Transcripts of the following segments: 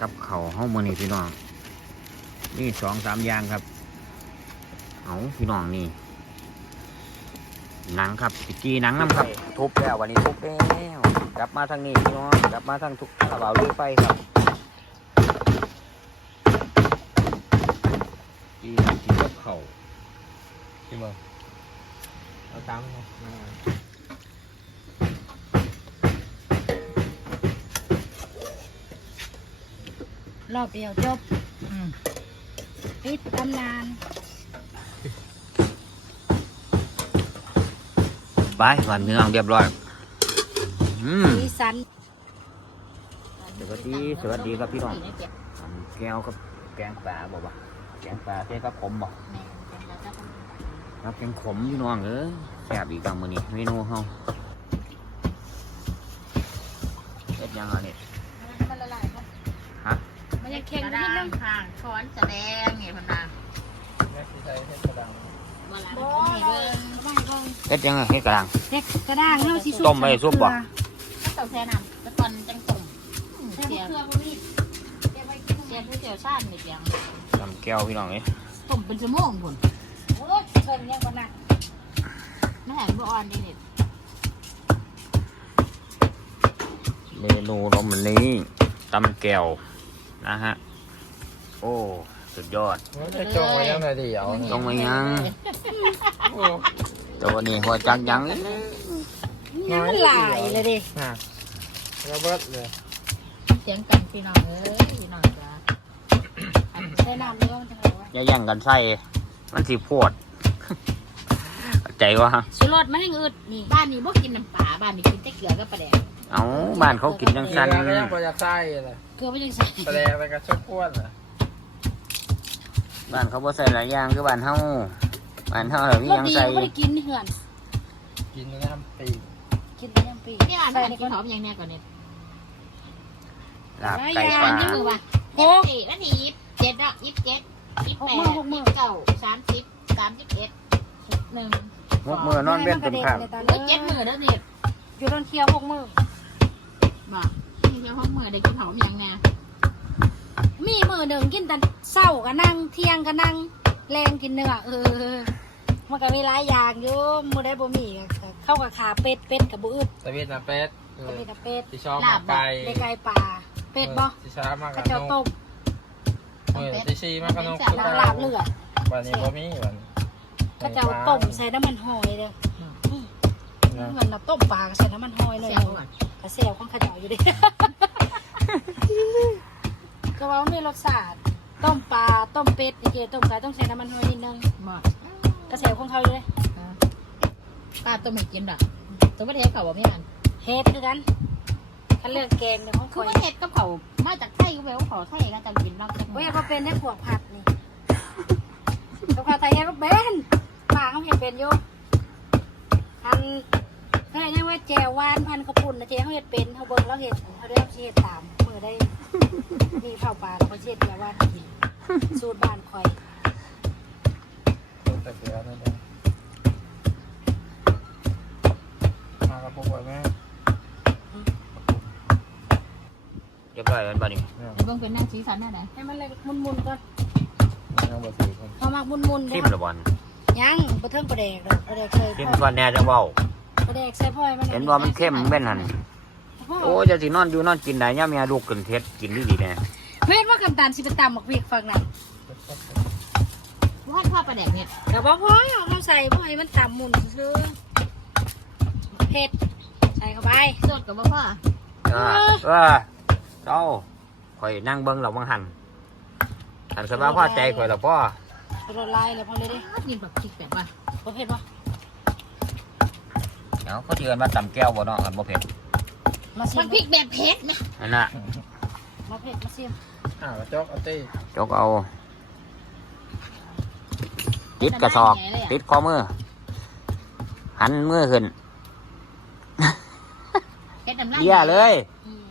กับเขาวห้องมือนี่พี่น้อง นี่สองสามอย่างครับ เอาพี่น้องนี่ หนังครับสิกีหนังน้ำครับ ทุบแล้ววันนี้ทุบแล้วกลับมาทางนี้พี่น้องกลับมาทางทุกกระเป๋าลุยไฟครับกีหนังกินกับเขาวพี่เมืองเอาตามมามา รอบเดียวจบปิดตำนาน ไปวันพี่น้องเรียบร้อย อืม สีสันสวัสดีสวัสดีครับพี่น้อง แก้วกับแกงปลาบอกว่าแกงปลาเท่กับขมบอกครับแกงขมพี่น้องเออแซ่บอีกบางมื้อนี้เมนูเฮาเฮ็ดยังอะนี่มันละลายครับ ฮะมันยังแข็งกนิระดนึด้างงข้างช้อนแสดงเนี่ยพนังแม่ที่ใช้เทศกระดังเวลาบ่เบิ่งไม่เบิ่งเฮ็ดยังอะเฮ็ดกระดังเด็กกระด้างเฮาสิต้มไว้ซุปบ่ก็ต้องแช่น้ำแล้วก่อนจังตุ่มเสีเสียยเกลือบ่มีเดี๋ยวไปกินเสียผู้เชี่ยวชาญนี่เพียงทำแก้วพี่น้องเอ้ยตุ่มเป็นชั่วโมงพุ่นโอ้ยเพิ่นยังบ่นักไม่แห้งบ่อ่อนดีนี่เมนูลมวันนี้ตำแก้ว นะฮะ โอ้ สุดยอดมันจะจงไว้ยังไงเดียวจงไว้ยังโอ้ตัวนี้หัวจักยังยังมันหลายเลยดิฮะระเบิดเลยเสียงกันพี่น้องเอ้ยพี่น้องจ้าใส่น้ำเนื้อมันจะเอาไว้อย่าแย่งกันใส่มันสิโพดเข้าใจวะสุรสมันยังอึดนี่บ้านนี้บ่กินน้ำปลาบ้านนี้กินแต่เกลือกับปลาแดก เอาบ้านเขากินจังนี่สันก็ยังพอจะใส่เลยเกลือไมันยังใส่แสดงอะไปกับชุบพวนอะบ้านเขาบ่ใส่หลายอย่างคือบ้านเฮาบ้านเฮาแบบนี้ยังใส่บ่ได้กินเหือนกินน้ำปีกินแต่ยังปีพี่อ่านใส่อ่านในกิก่นหอมย่างเนี้ยก่อนเนี่ยลาบไก่ปอ่าลานที่มือว่ะเจ็ดสี่วันที่ยิบเจ็ดเนาะยิบเจ็ดยิบแปดยี่สิบเก้าสามสิบสามสิบเอ็ดหนึ่งหกมือนอนเว้นเป็นขางตาโอ้ยเจ็ดมือแล้วเนี่ยอยู่โดนเคี้ยวพวกมือ บอกนี่เจ้าห้องมือได้กินหอมอย่างแน่มีมือหนึ่งกินแต่เศร้าก็นั่งเที่ยงก็นั่งแรงกินเนื้อเออมันก็มีหลายอย่างอยู่มือได้บ่มีก็เข้ากับขาเป็ดเป็ดกับบุอึดตะเวียนนะเป็ดเอก็อมีแต่เป็ดที่ชอบมาไก่ได้ไก่ป่าเป็ดบ่ที่ชอบมากกกัระบเจ้านกต้มเออที่ชีมากกับนกแล้วก็ลาบเลือด วันนี้บ่มีวันกระเจ้าต้มใส่น้ำมันหอยเลยเงินน่ะต้มปลาก็ใส่น้ำมันหอยเลยเสียวก่อน กระเซลของกระเจ้าอยู่ดิ ก็ว่ามันมีรสชาติต้มปลาต้มเป็ดอีเกต้มไก่ต้องใส่น้ำมันหอยนิดนึงบอกกระเซลของเขาอยู่เลยตาตัวไม่กินดอกตัวไม่เทสเขาบอกไม่อ่านเฮ็ดคือกันถ้าเลือกแกงเนี่ยของคืข่ออยไม่เทสกับเขามาจากไทยก็แปลว่าเขาไทยก็จะกินนอกจากโอ้ยเขาเป็นได้พวกผัดนี่กับข้าวไทยก็เป็นป้าเขาเห็นเป็นอยู่อัน ถ้าเนี่ยว่าแจวหวานพันกระปุ่นนะเจ๊เขาเห็ดเป็นเขาเบิ่งแล้วเห็ดเขาได้เช็ดตามมือได้มีข้าวปลาเขาเช็ดแจวหวานกินสูตรบ้านข่อยตะเกียบนั่นเองมากับพวกไว้แม่เรียบร้อยแล้วบ้านี้เนี่ยเบิ่งเป็นนั่งชี้สันแน่ไหนให้มันเลยมุนๆก่อนยังบ่ถือคนพอมักมุนๆซิมเด้ละบอลยังบ่เทิงประแดกดอกประแดกใส่ซิมพ่อก่อนแหน่จังเว้าประ แดกใส่พ่อยมันเห็นว่ามันเข้มมันเป็นหันพ่อโอ้จะสินอนอยู่นอนกินได้ย่าเมียลูกกินเท็ดกินดีดีๆแน่เฮ็ดว่ากำตาลสิไปตำหมักเวียกฟังนั่นว่าพ่อประเด็กเนี่ยก็บ่พอเอาเข้าใส่บ่ให้มันตำมุนซื่อเผ็ดใส่เข้าไปโสดกับพ่อเออเออเจ้าข่อยนั่งเบิ่งเราบังหันหันสบายพอใจข่อยและพ่อละลายแล้วพอเลยเด้กินแบบพริกแบบว่าบ่เผ็ดบ่ เดี๋ยวเขาเตือนมาตำแก้วบ่เนาะกันบ่เผ็ดมาซิมันพริกแบบเผ็ดไหมนั่นน่ะมาเผ็ดมาซิมอ้าวจกเอาตีจกเอาติดกระสอบติดข้อมือ หันมือขึ้นเผ็ดน้ำลายเยี่ยเลยอืม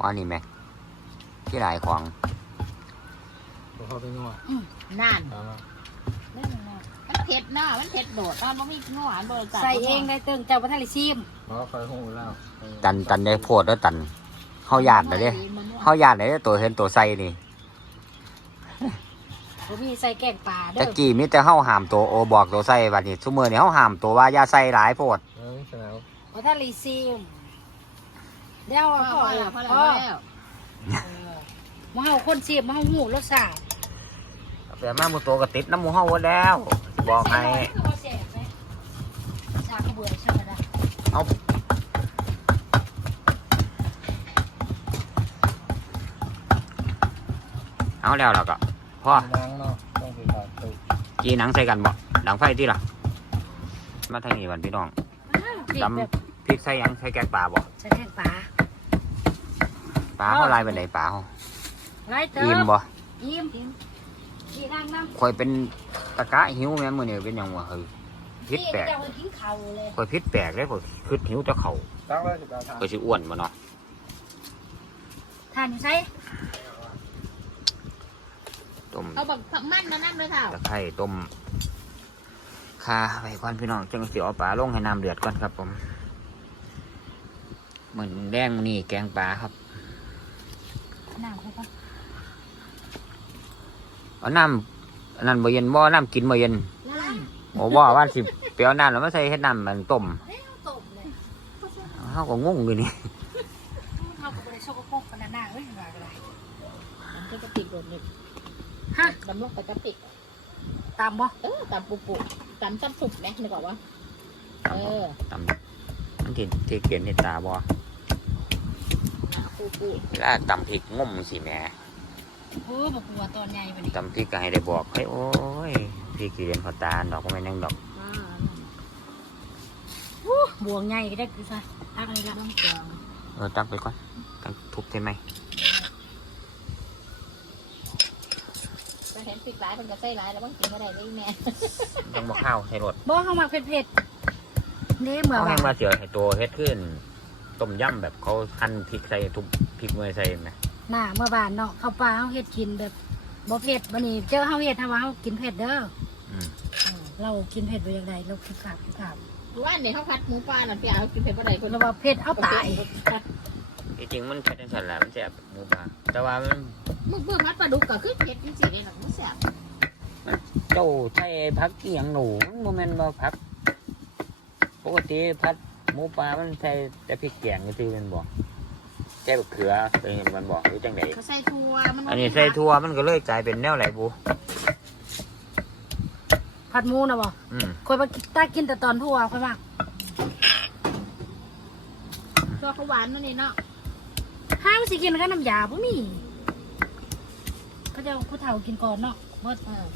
ว่านี่แม็กที่หลายของตัวเขาไปงัวนั่นตามมาได้หนึ่งหน่อยมัน เผ็ดเนาะมันเผ็ดโดดตอนมันมีหวานบริจาคใส่เองได้ตึงเจ้าบ่ทันได้ซิมเพราะเขาคงแล้วตันตันได้โพดแล้วตันเข้าญาติไปเลยมันนัวเฮาย่านได้ตัวเห็นตัวใส่นี่ผมมีใส่แกงปลาเด้ตะอกี้มีแต่เฮาห้ามตัวโอบอกตัวใส่บัดนี้ซุมื้อนี้เฮาห้ามตัวว่าอย่าใส่หลายโพดเออสนามเพราะถ้ารีซิมเดี๋ยวพอพ่อแล้วพอพ่อแล้วมาเฮาคนซีมมาเฮาหูรสชาติ แต่มาหมู่ตัวก็ติดน้ำหมูเฮาหมดแล้ว บอกให้แซ่บไหมชาขบวยใช่ไหมล่ะเอาเอาแล้วแล้วก็พ่อ นางเนาะต้องไปตัดตุกจีหนังใส่กันบ่ดังไฟที่ล่ะ มาทางนี้บันพี่น้องพริกจำแบบพริกใส่หยังใส่แกงปลาบ่ใส่แกงปลาปลาเฮาลายเป็นไหนปลาเฮาไรเติอิ่มบ่อิ่ม อิ่มนี่นั่งนั่งคอยเป็นตะกะหิวแม่นมื้อนี้เป็นหยังวะเฮ้ยพิษนี่แปลกจะเอากินข้าวเลยคอยพิษแปลกเลยคอยคิดหิวแต่เขาตั้งไว้สิบแปดทางคอยสิอ้วนบ่เนาะทานอยู่ใส่ต้มเอาบักผักมันมานั่งเลยเถ่าตะไคร้ต้มข่าไปก่อนพี่น้องจังสิเอาปลาลงให้น้ำเดือดก่อนครับผมเหมือนแดงนี่แกงปลาครับน้ำเขาก็ เอาน้ำอันนั้นบ่เย็นบ่น้ำกินบ่เย็นล่างโอ้บ่ว่าสิเปรี้ยวน้ำแล้วมาใส่เฮ็ดน้ำมันต้มเอ้ยเอาต้มเลยเฮาก็งงอยู่นี่เขาก็บริโภคพวกปนานาเว้ยว่าอะไรมันก็จะติดโดนเลยฮะดำลงไปจะติดตามบ่เออตำปุปุตำซ้ำสุกไหมนึกออกว่าเออตำมันที่ที่เขียนในตาบ่ปุปุเวลาตำพริกงมสิแหม่ โอ้บอกว่าตอนใหญ่ไปนี่ตำพริกก็ให้ได้บอกเฮ้ยโอ้ยพริกกี่เรียนเขาตาลดอกก็ไม่นยังดอกอ่าบวงใหญ่ก็ได้คือซะตักนี่ละน้ำเกลือเออตักไปก่อนตักทุบใช่ไหมจะเห็นปิดร้ายมันก็ใส่ร้ายแล้วบางกินไม่ได้เลยแม่ยังบ่ข้าวใส่รสบ่เขามาเผ็ดๆนี่เหมือนเขาว่าให้มาเสียให้ตัวเฮ็ดขึ้นต้มยำแบบเขาหั่นพริกใส่ทุบพริกเมื่อยใส่ไหม หน้าเมื่อบานเนาะข้าวปลาเขาเฮ็ดกินแบบบ่เผ็ดบัดนี้เจอเฮาเฮ็ดถ้าว่าเฮากินเผ็ดเด้ออืมเรากินเผ็ดบ่อย่างใดเราคือขาดคือขาดว่าเนี่ยเขาพัดหมูปลาหน่อยพี่เอากินเผ็ดบ่ได้คนเราว่าเผ็ดเอาตายที่จริงมันเป็นสันแหละมันแซ่บหมูปลาแต่ว่ามันมึงเบื่อพัดปลาดุกก็คือเผ็ดจริงๆเลยหรอกมันแซ่บเจ้าใช้ผักอีหยังหนูมันโมเมนต์ว่าผัก ปกติผัดหมูปลามันใช้แต่พริกแกงก็คือมันบอก ใช้บักเขือเป็นอย่างมันบอกหรือจังไดเขาใส่ทัวมันอันนี้ใส่ทั่วมันก็เลยกลายเป็นแนวไหลบูผัดหมูนะบ่อืมคอยมาตากินแต่ตอนทั่วค่อยมากตัวเขาหวานนั่นนี่เนาะห้ามสิกินกับน้ำยาบ่มีเขาจะเอาผู้เฒ่ากินก่อนเนาะเบิดเออ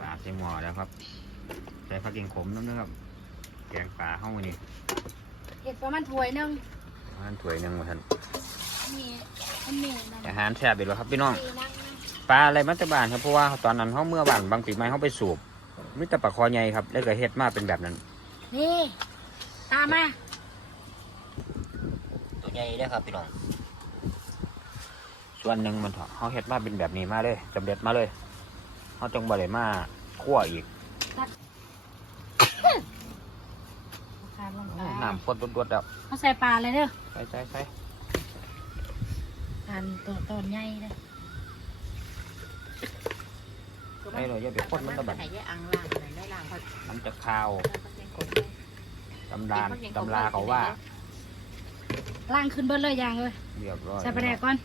ปลาใส่หม้อแล้วครับใส่ผัก เกงขมน้ำนะครับ แกงปลาเข้ามานี่เฮ็ดประมาณถ้วยหนึงมันถ้วยหนึงมาท่านมีมันมีนั่นอาหารแซ่บอีกแล้วครับพี่น้อง มีนั่งปลาอะไรมาแตบ้านครับเพราะว่าตอนนั้นเขาเมื่อบ้านบางปีใหม่เขาไปสูบมิตรปลาคอใหญ่ครับ แล้วก็เฮ็ดมาเป็นแบบนั้น นี่ตามมาตัวใหญ่เลยครับพี่น้อง ส่วนหนึ่งมันเถอะเขาเฮ็ดมาเป็นแบบนี้มาเลยสำเร็จมาเลยเขาจงบริมาคั่วอีก ทา นลงไปน้ำพดรวดๆแล้วเขาใส่ปลาเลยเด้อใส่ใส่ใส่ทานตัวตอนใหญ่เด้อใส่เลยอย่าไปพดมันตะบัดไหนได้อังล่างไหนได้ล่างเขามันจะคาวเขาเป็นคนตำรานตำราเขาว่าล่างขึ้นเบิดเลยอย่างเลยเรียบร้อยใส่ปลาแดกก่อน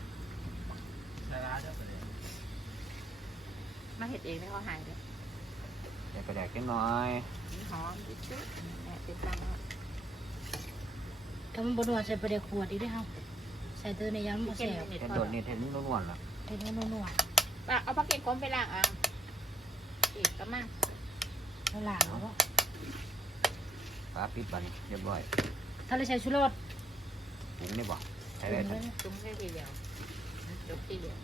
มาเห็ดเองแล้วเขาหายเลยใส่ปลาแดกจังน้อยหอมจิ๊ดจิ๊ดแม่ติดตังค์ ถ้ามันบ่นัวใส่ปลาแดกขวดอีกเด้อเฮาใส่เตอในยังบ่แซ่บเห็นโดดนี่เห็นนวลๆล่ะเฮ็ดนัวเอาพักเก็ตก้มไปล่างอะอีกก็มาๆแล้วล้างเอาบ่ปลาปิดบัดนเรียบร้อยถ้าเราใส่ชูรสปรุงได้บ่ใส่ได้ทันจุ้มได้ทีเดียวจบทีเดียว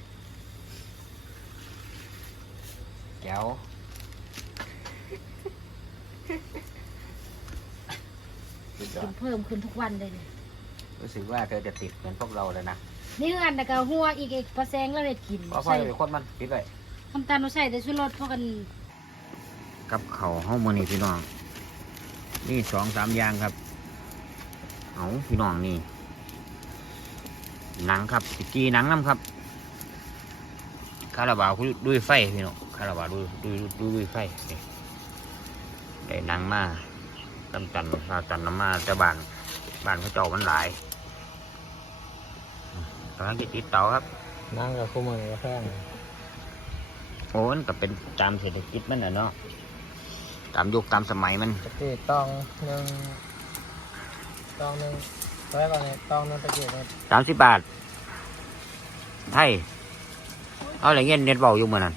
แก้ว สุดยอกิดนเพิ่มขึ้นทุกวันเลยเนี่ยรู้สึกว่าเธอจะติดเหมือนพวกเราเลยนะนี่คืออันแต่ก็หัวอีกอีกปลาแซงแล้วเลยกินก็ค่อใส่ยคนมันปิดไปน้ำตาลเราใส่แต่ชูรสเพราะกันกับเขาวเฮ้ามือนี่พี่น้อง นี่สองสามอย่างครับ เอาพี่น้องนี่ หนังครับสิกีหนังน้ำครับ คาราบาวคือด้วยไฟพี่น้อง คาราบาวด้วยด้วยด้วยด้วยไฟนี่ได้หนังมา ตำจันตาจันน้ำมาแต่บ้านบ้านเขาเจ้ามันหลายกำลังจะติดเตาครับนั่งกับคู่มือกับแฟนโอ้มันก็เป็นตามเศรษฐกิจมันนะเนาะตามยุคตามสมัยมันตะกี้ตองหนึ่งตองหนึ่งเท่าไหร่ก่อนเนี่ยตองหนึ่งตะกี้เนี่ยสามสิบบาทไทยเอาอะไรเงี้ยเน็ตเบาอยู่เหมือนนั้น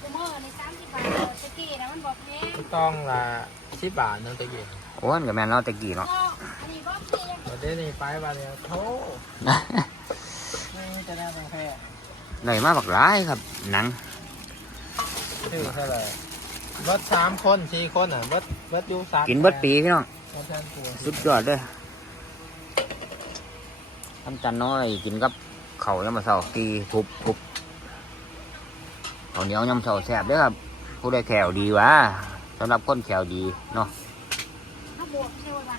กูเมื่อในสามสิบบาทตะกี้นะมันบอกแพงตองละ สิบบาทหนึงตะกี้โอ้ยกับแมนเราตะกี้เนาะก็อันนี้บอกแพงเดี๋ยวนี้ไปบาทเดียวโธ่ไม่จะได้เป็นแค่หน่อยมาบักร้ายครับหนังชื่อเท่าไหร่เบิดสามคนสี่คนอะเบิดเบิดอยูสามกินเบิดปีพี่น้องเบิดแทนตัวสุดยอดเลยทำจันน้อยกินกับเขาวยำมะเสาตีทุบทุบข้าวเหนียวยำเสาแซ่บเด้อครับผู้ได้แขวดีวะ สำหรับคนแขวดีเนาะถ้าบวกใช่ไหม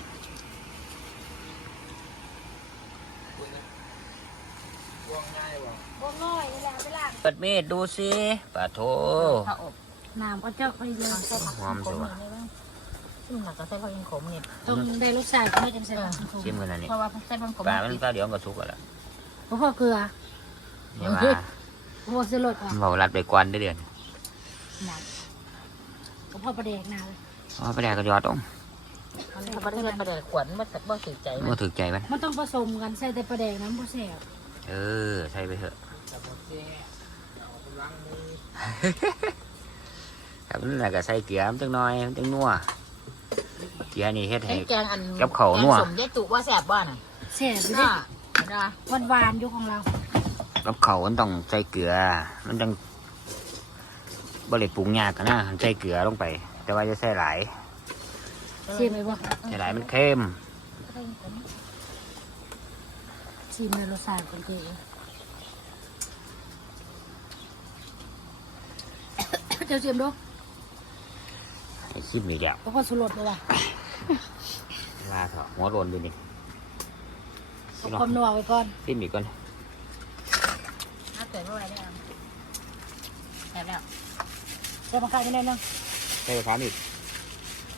วงง่าบวกน้อยนี่แหละเวลาเปิดมีดดูสิปะโถข้าอบน้ำก็เจ้าไปเลยใส่ผักหอมขจัมงวะนี่บ้างซึ่งหลักก็ใส่ผักขมเนี่ยต้องได้รสชาติไม่จังใส่ผักขมชิมกันนะนี่เพราะว่าใส่ผักขมปลามันก็เดี๋ยวมันก็สุกแล้วล่ะพ่อเกลือเนี่ยว่าพ่อซื้อรถก่อนมันบอกรัดไปกวนได้เดือนหนัก ก็พ่อประเดกนาเลยอ๋อไปแดกกระยอดต้องมันทำประเด็นประเด็นขวัญมันบ่ถือใจมันถึกใจมันมันต้องผสมกันใส่แต่ประเดกน้ำพ่อแสบเออใช่ไปเถอะแต่บ่แซ่เอาไปล้างมือครับนั่นแหละก็ใส่เกลือมันจังน้อยมันจังนัวเกลือนี่เฮ็ดให้แกงอันกับข้าวนัวแกงสมยายตุว่าแสบบ้าน่ะแสบอยู่น่าดิน่าหวานหวานๆอยู่ของเรากับเขาวมันต้องใส่เกลือ มันจัง บริปรุงยากกันนะใส่เกลือลงไป แต่ว่าจะใส่หลายชิมไหมบ่ใส่หลายมันเค็มชิมในรสชาติของเจ๊เจ้าชิมดูไอ้ชิมอีกแล้วเพราะพ่อสุรสด้วยว่ะลาเถอะหัวโรนอยู่นี่เอาความนัวไว้ก่อนชิมอีกก่อนน่าเกิดว่าอะไรได้แสบแล้ว ใส่มะขามนิดนึงใส่กระถางอีก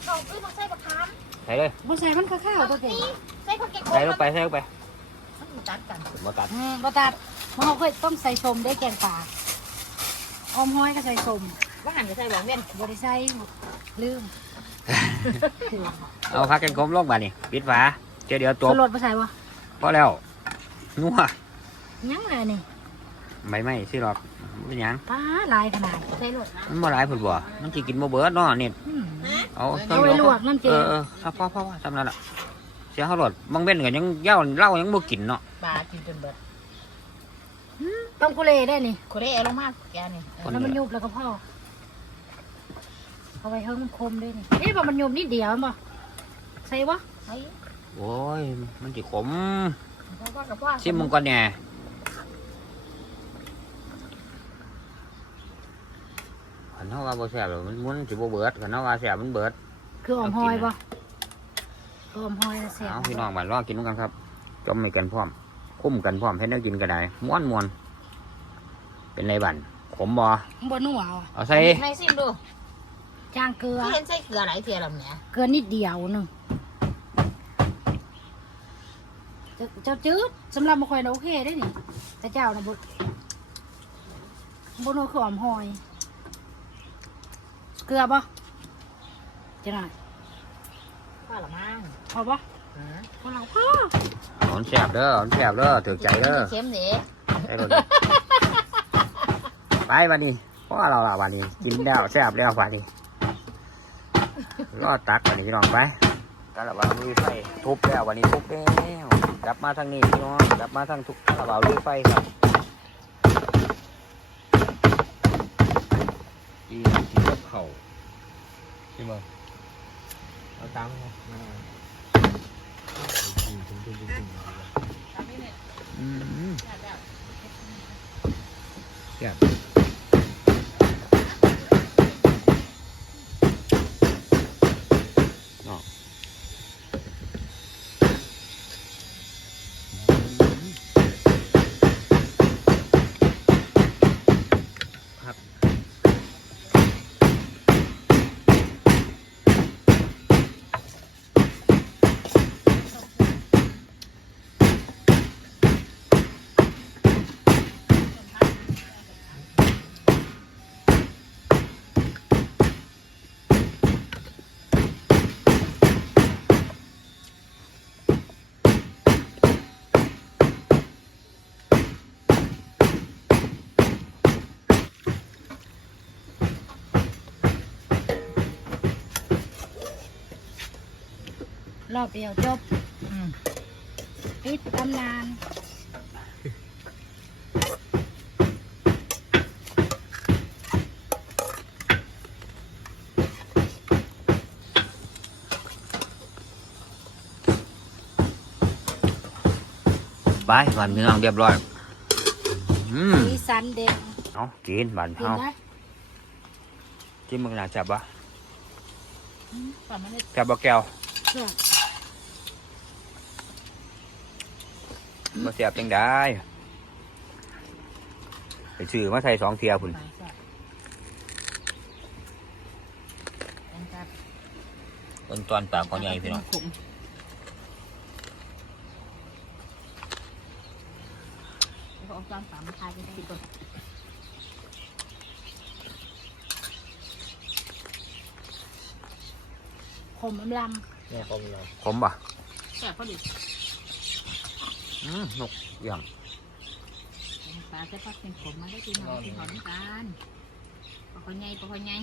เขาเอ้ยต้องใส่ผักขามใส่เลยบ่ใส่มันข้าวๆตัวเจ๊ใส่ผักแกงใส่ลงไปใส่ลงไปมันตัดกันผมมาตัดอืมบ่ตัดมันเขาเคยต้องใส่สมได้แกงป่าออมห้อยก็ใส่สมว่าหันจะใส่หวานเวียนบ่ได้ใส่ลืมเอาพักกันกลมลงมานี่ปิดฝาเดี๋ยวเดี๋ยวจบสุรสบ่ใส่บ่พอแล้วนัวยังไงนี่ ใบไม้สิหรอกเป็นหยังป้าหลายขนาดใส่หลดนะมันบ่หลายผุดบ่มันสิกินบ่เบิดเนาะนี่อืมเอาเอาไว้ลวกน้ำเจเออเออครับพ่อพ่อทำนั่นแหละเสียเขาหลดบางเว้นก็ยังเหย้าเหล้ายังบ่กินเนาะปลากินจนเบิดต้มกุเลได้นี่โคเรเอาลงมาแกนี่แล้วมันยุบแล้วก็พ่อเอาไว้เฮิ่มคมด้วยนี่เอ๊ะบ่มันยุบนิดเดียวบ่ใส่บ่ไอ้โอ้ยมันสิขมพ่อพ่อกับพ่อชิมมึงก่อนเนี่ ขันเฮาว่าบ่แซ่บหรอกมันมันสิบ่เบิดขันเฮาว่าแซ่บมันเบิด คือออมหอยบ่คือออมหอยนะแซ่บเอาพี่น้องบ้านรอกินกันครับจมให้กันพร้อม คุ้มกันพร้อมให้ได้กินก็ได้ม้วนมวนๆเป็นไรบั่นขมบ่บ่นัวอะเอาใส่ในซิมดูจางเกลือที่เห็นใส่เกลือหลายเทียแล้วเนี่ยเกลือนิดเดียวหนึงเจ้าเจ้าจืดสำหรับบ่ค่อยน่ะโอเคได้นี่แต่เจ้าน่ะบ่บ่นัวคือออมหอย เกลือบ่จังหน่อยพ่อละมั่งพอบ่อืมพอแล้วพ่อเอามันแซ่บเด้อเอามันแซ่บเด้อถือใจเด้อเค็มเด้ใช่รถไปวันนี้พ่อเราละวันนี้ กินแล้วแซ่บแล้ววันนี้รอตักวันนี้พี่น้องไปกระบาลุยไฟทุบแล้ววันนี้ทุบแล้วกลับมาทางนี้พี่น้องกลับมาทางทุกกระบาลุยไฟครับ อีกินกับเขา รอบเดียวจบอืมปิดตำนาน ไปหวานพี่น้องเรียบร้อย อืมสีสันแดงเอากินหวานกินเฮาได้กินมึงน่าจับบ่ก่อนมันเลยจับบ่แก้วเชื่อ บ่เสียบจังได้ไปซื้อมาใส่สองเทียพุ่นหลายแซ่บเป็นกับต้นตอนปากของใหญ่พี่น้องขมแล้วก็เอาจานสามมาทายกันกินก่อนขมอำลเนี่ยคมเราขมบ่แซ่บพอดี อืมนกอย่างปลาจะพักเป็นขมมาได้กินหน่อยกินหอมกันปลาคอยใหญ่ปลาคอยใหญ่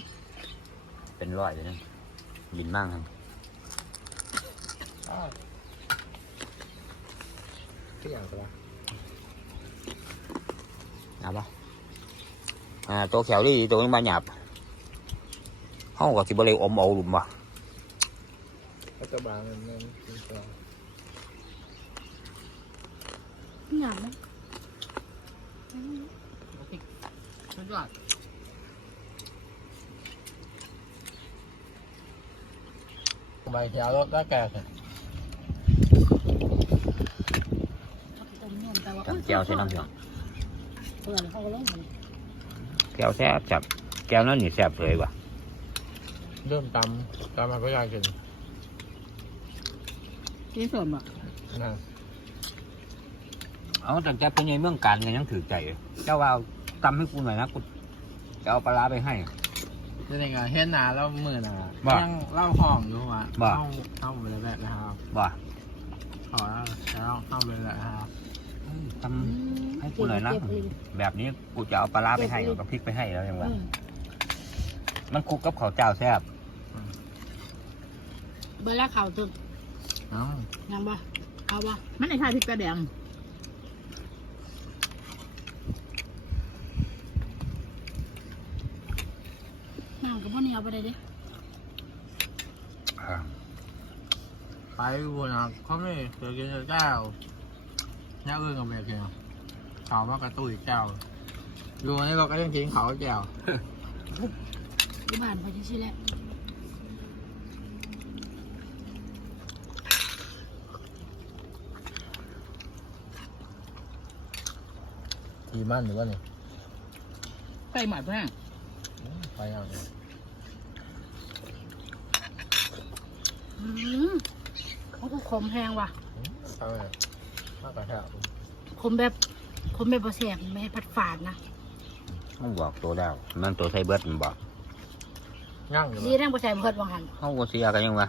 เป็นร้อยเลยนะบินมากครับอ้าวที่อย่างไรเอาบ่อ่าตัวแขวดีตัวนี้มาหยาบเฮาก็สิบ่เลยอมเอาหลุมบ่รัฐบาลมัน มันมันตัวำหยาบนะสุดยอดใบเขียวรถได้แก่เล เปื่อยเขาก็ลงมาเลยแก้วแซ่บจับแก้วนั้นนี่แซ่บเลยว่ะเริ่มตำตำมาก็ยากกินกินส่วนบ่นะเอาตั้งแต่เป็นยังเมืองการกันยังถือใจเลยเจ้าว่าเอาตำให้กูหน่อยนะกูจะเอาปลาร้าไปให้นี่ไงเฮ็ดนาแล้วมือนาบ่ยังเล่าห้องอยู่ว่ะบ่ เข้าเข้าไปเลยแบบนะครับบ่ขอแล้วแล้วเข้าไปเลยนะครับทำให้กูหน่อยนะเก็บเองแบบนี้กูจะเอาปลาร้าไปให้เอากับพริกไปให้แล้วยังไงอืมมันคลุกกับข้าวเจ้าแซ่บเบลล่าข่าวตึกเอ้ายังบ่เอาบ่มันในทายพริกกระแดง น้ำกับพวกนี้ เอาไปได้ดิอ่าไปบุญนะเขาไม่เคยกินแก้วแก้วอื่นกับเมียกินเขามากระตุ้ยแก้วดูอันนี้เราก็ยังกินเขาแก้วที่บ้านไปที่แหละทีมันหรือว่านี่ใส่หมาแห้งไปเอาเนี่ย อืมเขาก็ขมแห้งว่ะเอาเลยมากกระแทกขมแบบขมแบบบะแสบไม่ให้พัดฝาดนะต้องบอกตัวดาวมันตัวไทยเบิร์ดมันบอกย่างอยู่ดีนั่งบะแสบเพิดวังหันเขาก็เสียกันยังวะ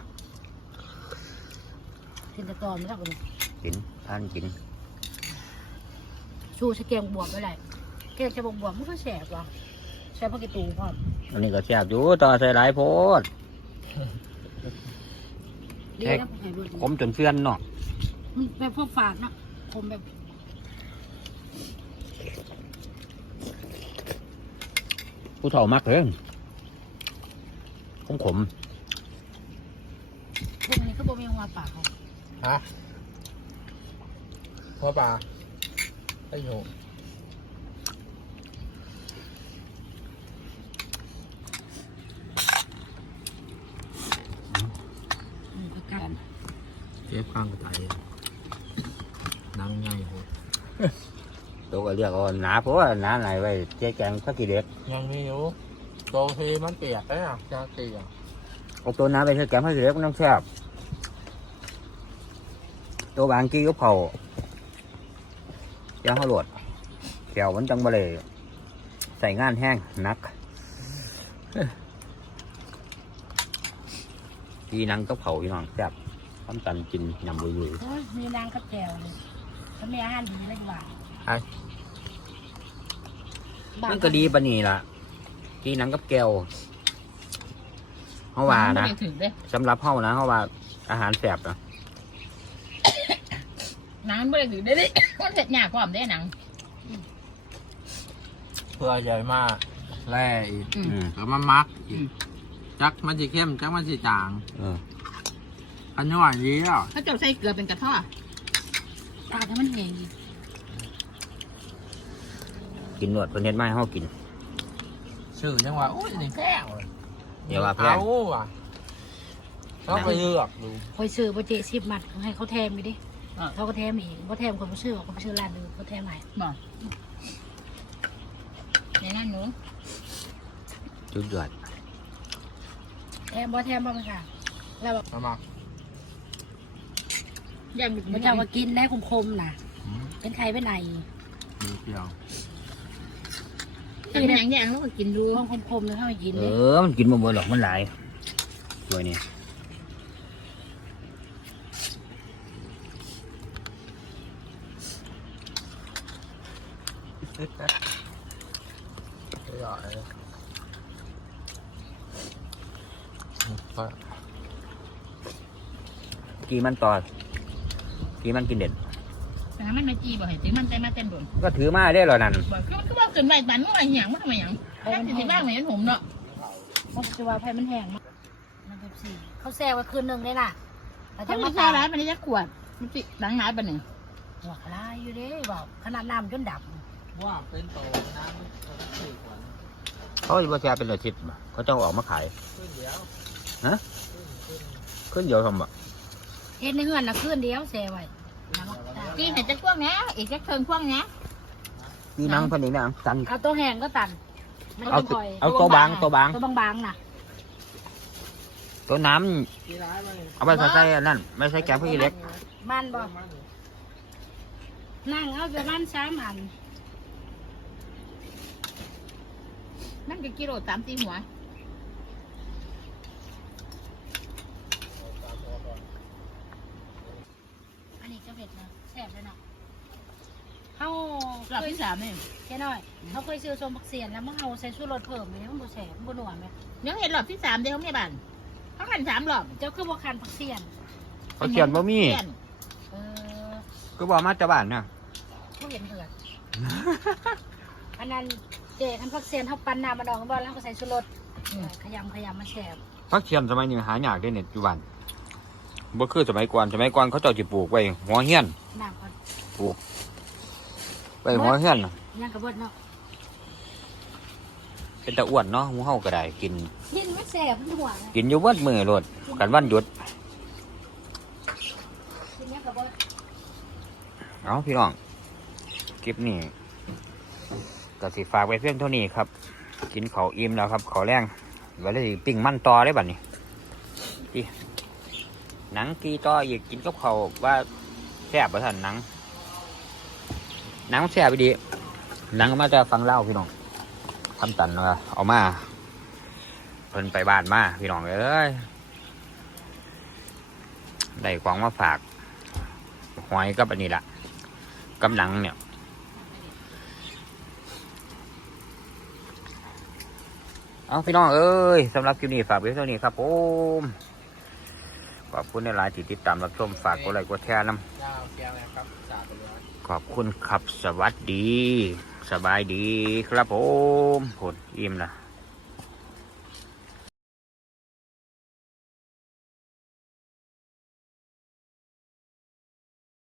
กินแตะกอนไม่ได้คนกินทานกินชูสะเกียงบวบไปเลยเกียงจะบวบบวบมันก็แสบว่ะแสบพวกกีตูพร้อมอันนี้ก็แซ่บอยู่ต่อใส่หลายโพด ดีนะผมให้เบิดขมจนเพื่อนเนาะมันแบบพวกฝาดเนาะขมแบบผู้เฒ่ามักเลยขมขมพวกนี้ก็บ่มีหัวปากเขา ฮะหัวปลาไอ้หนู อืมประกัน เจ็บข้างกระต่ายนังใหญ่โหดตัวก็เรียกว่าหนาเพราะว่าหนาไหนไว้เจ๊แกงสักกี่เด็ดยังมีอยู่โตทีมันเปียกเลยอะจะเปียกเอาตัวหนาไปเจ๊แกงสักกี่เด็ดมันต้องแซ่บตัวบางกี้ก็เผาย่างข้าวโหลดแก้วมันจังบะเลยใส่งานแห้งหนักกีนังก็เผาพี่น้องแซ่บ ทำตันกินยำบุยโอ้ยมีนางกับแจวเลยถ้ามีอาหารดีเลยว่าๆมันก็ดีปะนี่ล่ะกีนังกับแก้วเฮาว่านะไม่ถึงเด้สำหรับเฮานะเฮาว่าอาหารแซ่บนะหนังมันไม่ได้ถือได้ดิมันเผ็ดหยาบกว่าได้หนังเพื่อใหญ่มากแร่อีกอืมอืมแล้วมามักอีอืกมจักมันจะเข้มจักมันจะจางเอออันนี้หวานดีอะถ้าเจ้าใส่เกลือเป็นกระท้อตากให้มันแห้งอีกกินหนวดเพิ่นเฮ็ดมาให้เฮากิน ชื่อจังหวะอุ้ยนี่แพงเลยเดี๋ยวว่าแพง เอาอะต้องไปเลือกดูคอยซื้อบ่เจสิบมัดเขาให้เขาแถมไปดิเขาก็แถมอีกบ่แถมคนบ่ซื้อเขาบ่ซื้อร้านอื่นเขาแถมให้บอกในนั้นหนูจุดยอดแถมบ่แถมบ่มันค่ะ แล้วบอกมามัก ยังบ่เจ้าว่ากินได้คมๆน่ะอืมเป็นไข่เป็นไหนดูเปรี้ยวเป็นอย่างอย่างแล้วก็กินดูห้องคมๆเลยเฮาให้กินเอเด้อมันกินบ่หมดหรอกมันหลายตัวนี้อร่อยเลยอืมก็กี่มันต่อ กี่มันกินเด็ดแต่มันไม่จีบ่เห็นสิมันใจมาเต้นบ่นก็ถือมาได้เหรอนั่นบอกคือมันคือว่าเกินไปบันมันอะไรอย่างมันทำไมอย่างไข่แค่มันสิแห้งบ้างเหมือนผมเนาะมันจะว่าไข่มันแห้งมากมันแบบสี่เขาแซ่ไว้คืนหนึงได้น่ะแล้วถ้าจะมัมานใส่ตากร้ายมันจะขวดมันสิหลังหลายปะหนึ่งหัวกระลายอยู่เด้บอกขนาดน้ำจนดับว่าเป็นโตน้ำตัวนั้นสี่ขวดเขาจะว่าแชร์เป็นอาทิตย์บ่เขาจะเอาออกมาขายขึ้นเดียวฮะขึ้นขึ้นขึ้นเดียวทำบ่ เฮ็ดในเฮือนน่ะคืนเดียวแซ่ไว้น้ำมันตากจีเห็นจะพ่วงนะอีกจะเคิงพ่วงนะกี่นังเพันนี้นะตัน เอาตัวแห้งก็ตันมันเอาจะตัวคอยเอาตัวบางตัวบาง ตัวบางๆน่ะตัวน้กี่ร้ายมันำเอาไปใส่ใส่อันนั่น ไม่ใส่แกงพี่เล็ก มันบ่นั่งเอาประมาณสามอัน นั่นก็กิโลสามสี่หัว อันนี้ก็ เผ็ดนะแซ่บเลยเนาะเฮารอบเคยที่สามนี่แค่น้อยเขาเคยซื้อส้มบักเสียนแล้วมันเฮาใส่ชูรสเพิ่มไหมมันบ่แซ่บมันบ่นัวไหมยังเห็นรอบที่สามเดียวเขาไม่บานเขาหันสามรอบเจ้าคือบ่คันบักเสียนเขาเขียนบ่มี เขียนเออก็บอกมาจากบ้านเนี่ยเขาเห็นเถื่อนอันนั้นเจ๊คันผักเสียนเฮาปั่นน้ำมาดองบ่แล้วก็ใส่ชูรสเออขยำขยำมาแซ่บ พักเทียมสมัยนี้หายากได้เน็ตอยู่บ้าน บ่คือสมัยก่อนสมัยก่อนเขาเจ้าจิปลูกไว้หัวเฮียนน้ำก่อนไว้หัวเฮียนน่ะยังกระเบิดเนาะเป็นตะอ้วนเนาะหมูเฮาก็ได้กินกินมันแซ่บมันหัวนะกินอยู่เบิดมื้อโลดกันวันหยุด กินยังกระเบิดเอาพี่น้องคลิปนี้ก็สิฝากไว้เพียงเท่านี้ครับ กินเขาวอิ่มแล้วครับเขาวแรงไว้เลยสิปิ้งมันต่อได้บัดนี้ที่ หนังกีต่ออีกกินกับเขาว่าแซ่บประทันหนัง หนังแซ่บไปดี หนังมาจะฟังเล่าพี่น้องทำตันมาเอามาเพิ่นไปบ้านมาพี่น้องเอ้ยได้ของมาฝากหอยกับอันนี้ละกำลังเนี่ยเอาพี่น้องเอ้ยสำหรับคลิปนี้ฝากไว้เท่านี้ครับผม ขอบคุณในไลน์ที่ติดตามรับชมฝากกดไลค์กดแชร์น้ยาวเพียงเลยครับสาดไปเลยำขอบคุณครับสวัสดี สบายดีครับผมผลอิ่มละ